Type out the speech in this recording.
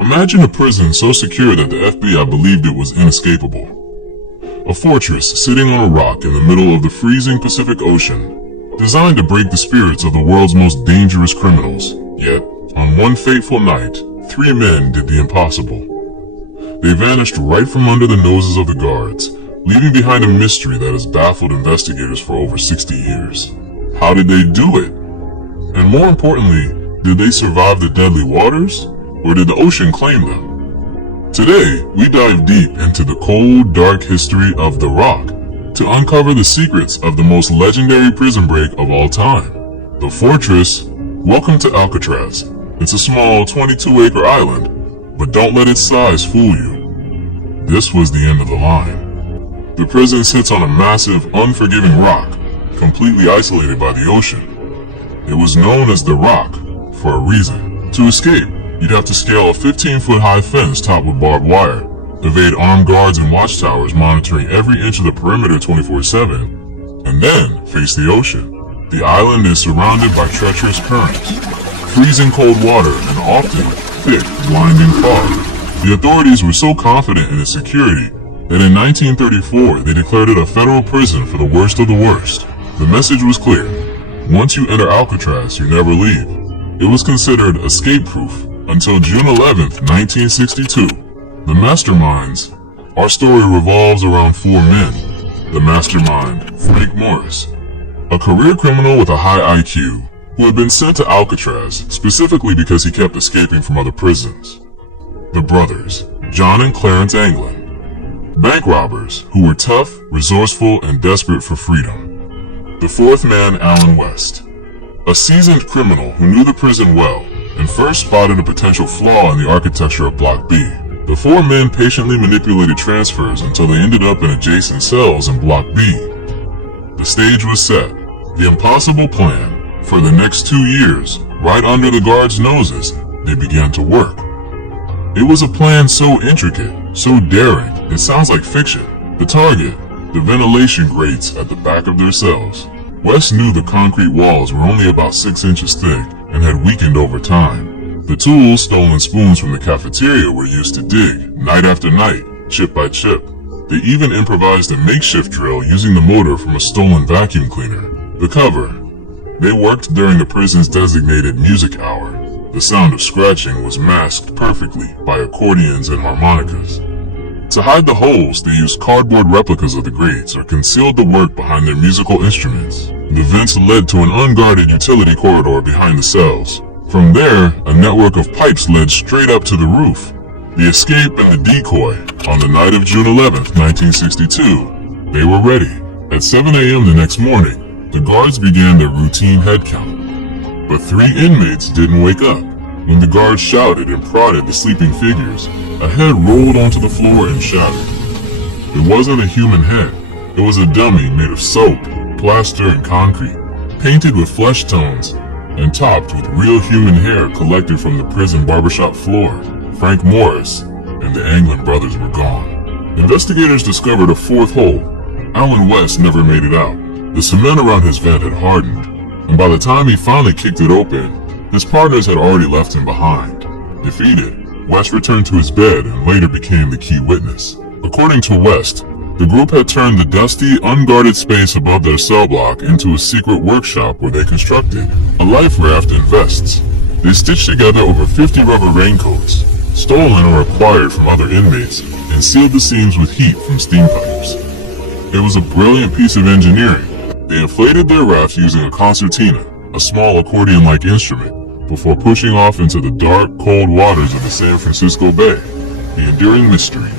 Imagine a prison so secure that the FBI believed it was inescapable. A fortress sitting on a rock in the middle of the freezing Pacific Ocean, designed to break the spirits of the world's most dangerous criminals. Yet, on one fateful night, 3 men did the impossible. They vanished right from under the noses of the guards, leaving behind a mystery that has baffled investigators for over 60 years. How did they do it? And more importantly, did they survive the deadly waters? Or did the ocean claim them? Today, we dive deep into the cold, dark history of The Rock to uncover the secrets of the most legendary prison break of all time. The Fortress. Welcome to Alcatraz. It's a small 22-acre island, but don't let its size fool you. This was the end of the line. The prison sits on a massive, unforgiving rock, completely isolated by the ocean. It was known as The Rock for a reason. To escape, you'd have to scale a 15-foot-high fence topped with barbed wire, evade armed guards and watchtowers monitoring every inch of the perimeter 24/7, and then face the ocean. The island is surrounded by treacherous currents, freezing cold water, and often thick, blinding fog. The authorities were so confident in its security that in 1934 they declared it a federal prison for the worst of the worst. The message was clear. Once you enter Alcatraz, you never leave. It was considered escape-proof until June 11, 1962. The masterminds. Our story revolves around 4 men. The mastermind, Frank Morris, a career criminal with a high IQ, who had been sent to Alcatraz specifically because he kept escaping from other prisons. The brothers, John and Clarence Anglin, bank robbers who were tough, resourceful, and desperate for freedom. The 4th man, Allen West, a seasoned criminal who knew the prison well and first spotted a potential flaw in the architecture of Block B. The 4 men patiently manipulated transfers until they ended up in adjacent cells in Block B. The stage was set. The impossible plan. For the next 2 years, right under the guards' noses, they began to work. It was a plan so intricate, so daring, it sounds like fiction. The target, the ventilation grates at the back of their cells. West knew the concrete walls were only about 6 inches thick and had weakened over time. The tools, stolen spoons from the cafeteria, were used to dig, night after night, chip by chip. They even improvised a makeshift drill using the motor from a stolen vacuum cleaner. The cover. They worked during the prison's designated music hour. The sound of scratching was masked perfectly by accordions and harmonicas. To hide the holes, they used cardboard replicas of the grates or concealed the work behind their musical instruments. The vents led to an unguarded utility corridor behind the cells. From there, a network of pipes led straight up to the roof. The escape and the decoy. On the night of June 11, 1962, they were ready. At 7 a.m. the next morning, the guards began their routine head count. But 3 inmates didn't wake up. When the guards shouted and prodded the sleeping figures, a head rolled onto the floor and shattered. It wasn't a human head. It was a dummy made of soap, plaster, and concrete, painted with flesh tones, and topped with real human hair collected from the prison barbershop floor. Frank Morris and the Anglin brothers were gone. Investigators discovered a 4th hole. Allen West never made it out. The cement around his vent had hardened, and by the time he finally kicked it open, his partners had already left him behind. Defeated, West returned to his bed and later became the key witness. According to West, the group had turned the dusty, unguarded space above their cell block into a secret workshop where they constructed a life raft and vests. They stitched together over 50 rubber raincoats, stolen or acquired from other inmates, and sealed the seams with heat from steam pipes. It was a brilliant piece of engineering. They inflated their raft using a concertina, a small accordion-like instrument, before pushing off into the dark, cold waters of the San Francisco Bay. The enduring mystery.